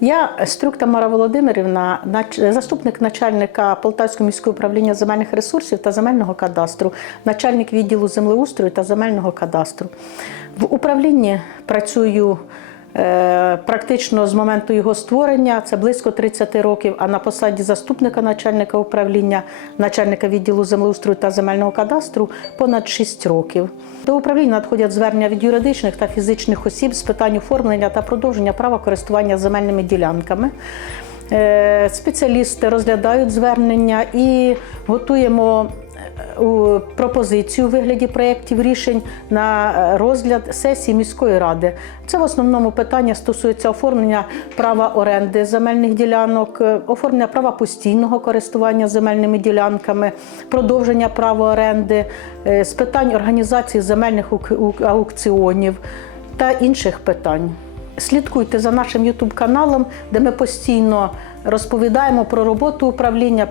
Я Стрюк Тамара Володимирівна, заступник начальника Полтавського міського управління земельних ресурсів та земельного кадастру, начальник відділу землеустрою та земельного кадастру. В управлінні працюю практично з моменту його створення, це близько 30 років, а на посаді заступника начальника управління, начальника відділу землеустрою та земельного кадастру понад 6 років. До управління надходять звернення від юридичних та фізичних осіб з питань оформлення та продовження права користування земельними ділянками. Е, Спеціалісти розглядають звернення і готуємо е, пропозицію у вигляді проєктів рішень на е, розгляд сесії міської ради. Це в основному питання стосується оформлення права оренди земельних ділянок, е, оформлення права постійного користування земельними ділянками, продовження права оренди, е, з питань організації земельних аук- аук- аукціонів та інших питань. Слідкуйте за нашим Ютуб каналом, де ми постійно розповідаємо про роботу управління.